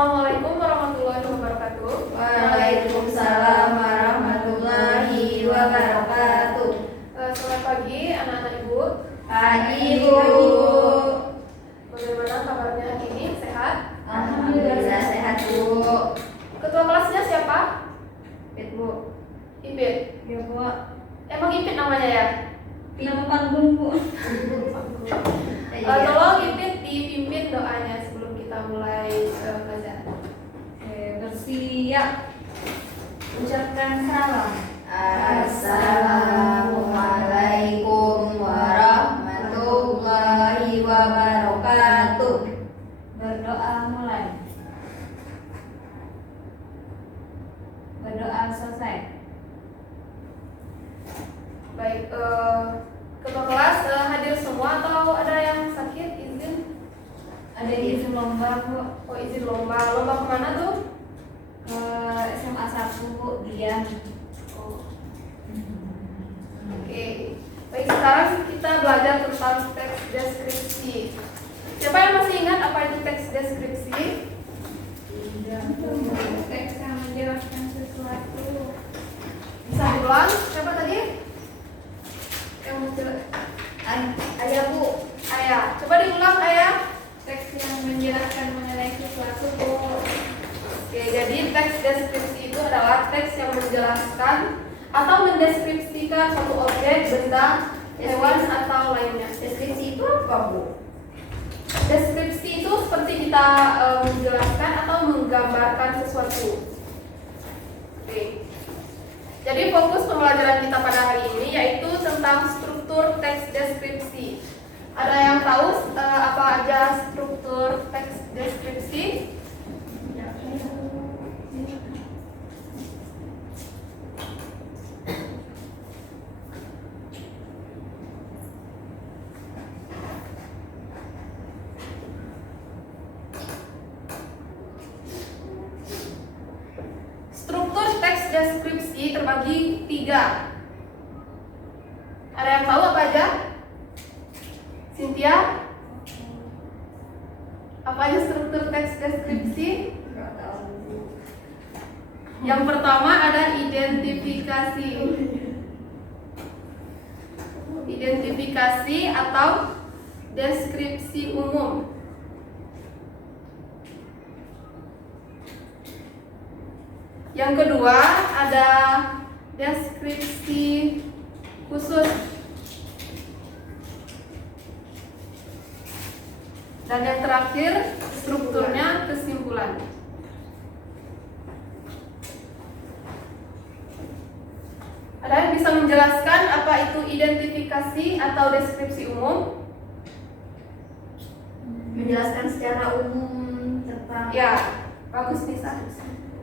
Assalamualaikum warahmatullahi wabarakatuh. Waalaikumsalam warahmatullahi wabarakatuh. Selamat pagi anak-anak ibu. Pagi Bu. Bagaimana kabarnya hari ini? Sehat? Alhamdulillah sehat Bu. Ketua kelasnya siapa? Ipit Bu. Ipit. Ya Bu. Emang Ipit namanya ya? Nama panggung Bu. Tolong Ipit dipimpin doanya sebelum kita mulai pelajaran. Bersiap. Ucapkan salam. Assalamualaikum warahmatullahi wabarakatuh. Berdoa mulai. Berdoa selesai. Baik, ketua kelas hadir semua atau ada yang sakit izin? Ada izin lomba Bu. Oh, izin lomba. Lomba kemana tuh? Ke SMA 1 Bu, Dian. Oh. Oke. Baik, sekarang kita belajar tentang teks deskripsi. Siapa yang masih ingat apa itu teks deskripsi? Teks yang menjelaskan sesuatu. Bisa diulang? Siapa tadi? Yang menjelaskan? Ayah Bu. Ayah. Coba diulang Ayah. Teks yang menjelaskan mengenai sesuatu Bu. Oke, jadi teks deskripsi itu adalah teks yang menjelaskan atau mendeskripsikan suatu objek, benda, hewan atau lainnya. Deskripsi itu apa Bu? Deskripsi itu seperti kita menjelaskan atau menggambarkan sesuatu. Oke. Jadi fokus pembelajaran kita pada hari ini yaitu tentang struktur teks deskripsi. Ada yang tahu apa aja struktur teks deskripsi? Struktur teks deskripsi terbagi 3. Ada yang tahu apa aja? Cynthia? Apa aja struktur teks deskripsi? Yang pertama ada identifikasi. Identifikasi atau deskripsi umum. Yang kedua ada deskripsi khusus. Dan yang terakhir strukturnya kesimpulan. Ada yang bisa menjelaskan apa itu identifikasi atau deskripsi umum? Menjelaskan secara umum tentang Ya, bagus bisa.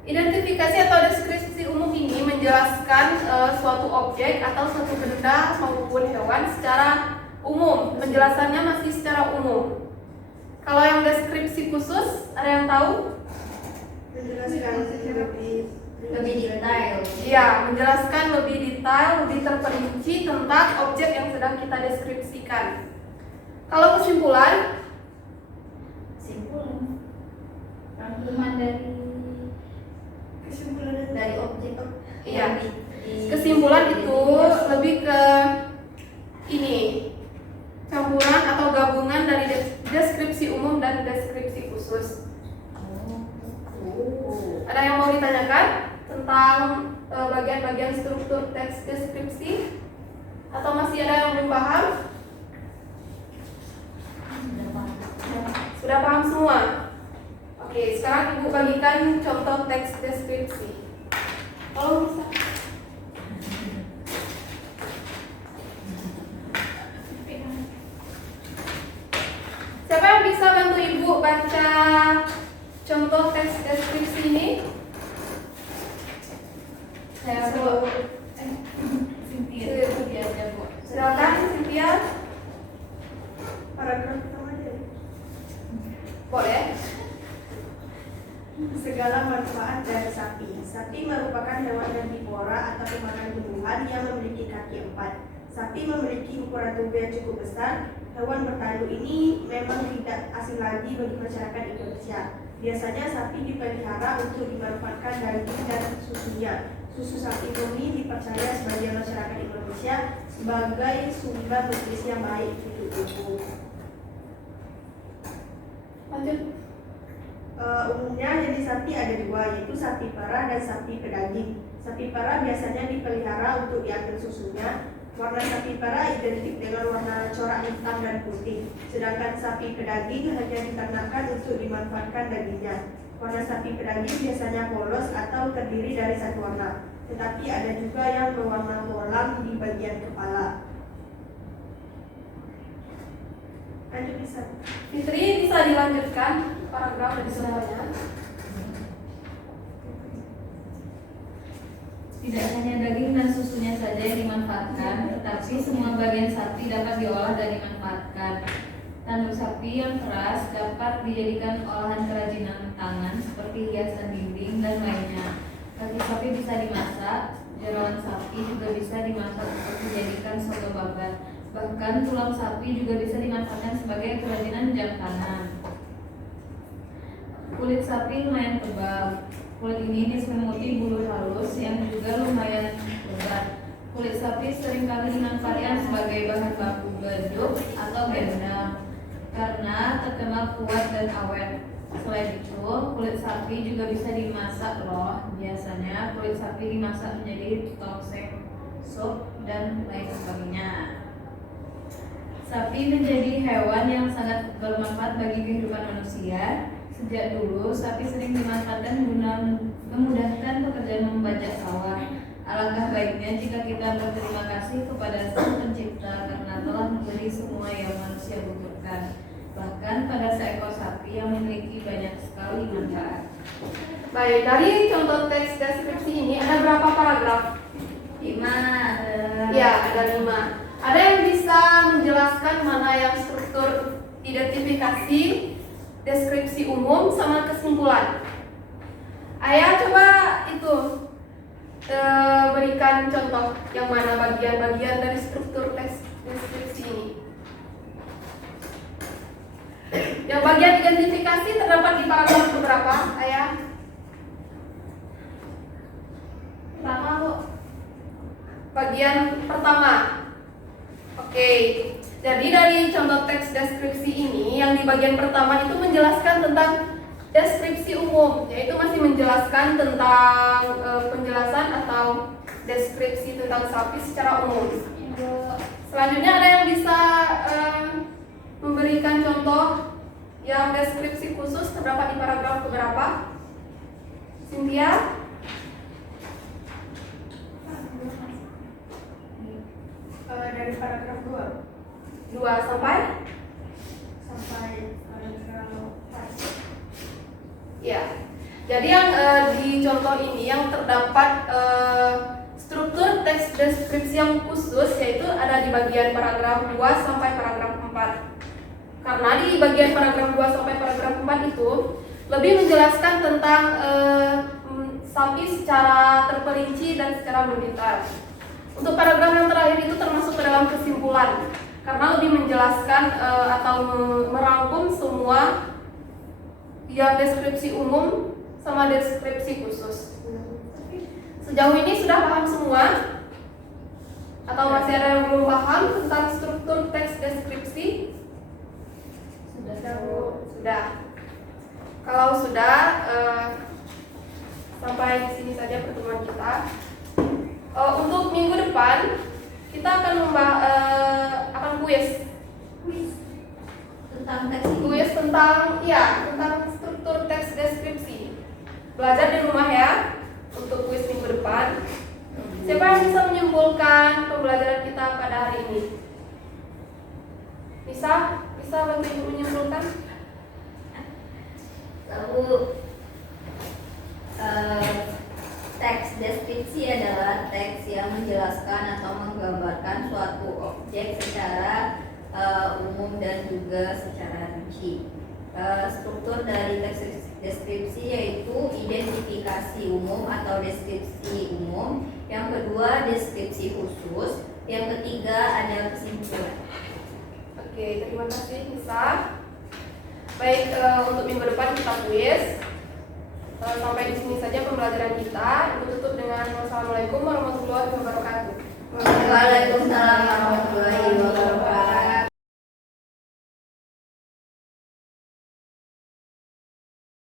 Identifikasi atau deskripsi umum ini menjelaskan suatu objek atau suatu benda maupun hewan secara umum. Penjelasannya masih secara umum. Kalau yang deskripsi khusus, ada yang tahu? menjelaskan lebih detail. Iya, menjelaskan lebih detail, lebih terperinci tentang objek yang sedang kita deskripsikan. Kalau kesimpulan, Rangkuman dari objek. iya. Kesimpulan itu lebih ke ini, campuran atau gabungan dari deskripsi umum dan deskripsi khusus. Ada yang mau ditanyakan tentang bagian-bagian struktur teks deskripsi? Atau masih ada yang belum paham? Sudah paham semua? Oke, sekarang Ibu bagikan contoh teks deskripsi. Tolong bisa. Siapa yang bisa bantu Ibu baca contoh teks deskripsi ini? Saya Bu. Cynthia aja Bu. Silakan Cynthia. Paragraf pertama aja. Boleh. Segala manfaat dari sapi. Sapi merupakan hewan herbivora atau pemakan tumbuhan yang memiliki kaki 4. Sapi memiliki ukuran tubuh yang cukup besar. Hewan bertanduk ini memang tidak asing lagi bagi masyarakat Indonesia. Biasanya sapi dipelihara untuk dimanfaatkan daging dan susunya. Susu sapi murni dipercaya sebagian masyarakat Indonesia sebagai sumber nutrisi yang baik untuk tubuh. Lanjut. Umumnya jenis sapi ada dua, yaitu sapi perah dan sapi pedaging. Sapi perah biasanya dipelihara untuk diambil susunya. Warna sapi perah identik dengan warna corak hitam dan putih, sedangkan sapi pedaging hanya diternakan untuk dimanfaatkan dagingnya. Warna sapi pedaging biasanya polos atau terdiri dari satu warna, tetapi ada juga yang berwarna bolang di bagian kepala. Lanjut bisa. Fitri, bisa dilanjutkan paragraf dari sebelumnya. Tidak hanya daging dan susunya saja yang dimanfaatkan, tetapi semua bagian sapi dapat diolah dan dimanfaatkan. Tanduk sapi yang keras dapat dijadikan olahan kerajinan tangan seperti hiasan dinding dan lainnya. Kaki sapi bisa dimasak, jeroan sapi juga bisa dimasak untuk dijadikan soto babat. Bahkan tulang sapi juga bisa dimanfaatkan sebagai kerajinan jam tangan. Kulit sapi lumayan tebal. Kulit ini diselimuti bulu halus yang juga lumayan lebat. Kulit sapi seringkali dimanfaatkan sebagai bahan baku beduk atau bendang karena terkenal kuat dan awet. Selain itu, kulit sapi juga bisa dimasak loh. Biasanya kulit sapi dimasak menjadi tongseng, sup, dan lain sebagainya. Sapi menjadi hewan yang sangat bermanfaat bagi kehidupan manusia. Sejak dulu, sapi sering dimanfaatkan guna memudahkan pekerjaan membajak sawah. Alangkah baiknya jika kita berterima kasih kepada Sang Pencipta karena telah memberi semua yang manusia butuhkan. Bahkan pada seekor sapi yang memiliki banyak sekali manfaat. Baik, dari contoh teks deskripsi ini ada berapa paragraf? 5. Ya, ada 5. Ada yang bisa menjelaskan mana yang struktur identifikasi, deskripsi umum, sama kesimpulan? Ayah coba itu berikan contoh yang mana bagian-bagian dari struktur teks deskripsi ini. Yang bagian identifikasi terdapat di paragraf berapa, Ayah? Pertama, Bu. Bagian pertama. Oke. Jadi dari contoh teks deskripsi ini yang di bagian pertama itu menjelaskan tentang deskripsi umum, yaitu masih menjelaskan tentang penjelasan atau deskripsi tentang sapi secara umum. Selanjutnya ada yang bisa memberikan contoh yang deskripsi khusus terdapat di paragraf keberapa? Cynthia? Dari paragraf 2 sampai paragraf 4. ya. Jadi yang di contoh ini yang terdapat struktur teks deskripsi yang khusus yaitu ada di bagian paragraf 2 sampai paragraf 4. Karena di bagian paragraf 2 sampai paragraf 4 itu lebih menjelaskan tentang sapi secara terperinci dan secara mendetail. Untuk paragraf yang terakhir itu termasuk ke dalam kesimpulan karena lebih menjelaskan atau merangkum semua yang deskripsi umum sama deskripsi khusus. Sejauh ini sudah paham semua? Atau masih ada yang belum paham tentang struktur teks deskripsi? Sudah. Kalau sudah, sampai di sini saja pertemuan kita. Untuk minggu depan kita akan akan kuis Tentang teks ini. kuis tentang struktur teks deskripsi. Belajar di rumah ya untuk kuis minggu depan. Siapa yang bisa menyimpulkan pembelajaran kita pada hari ini? Bisa bantu ibu menyimpulkan? Lalu teks deskripsi adalah teks yang menjelaskan atau menggambarkan suatu objek secara umum dan juga secara rinci. Struktur dari teks deskripsi yaitu identifikasi umum atau deskripsi umum, yang kedua deskripsi khusus, yang ketiga ada kesimpulan. Oke, terima kasih Nisa. Baik, untuk minggu depan kita kuis. Sampai di sini saja pembelajaran kita. Ibu tutup dengan wassalamualaikum warahmatullahi wabarakatuh. Waalaikumsalam warahmatullahi wabarakatuh.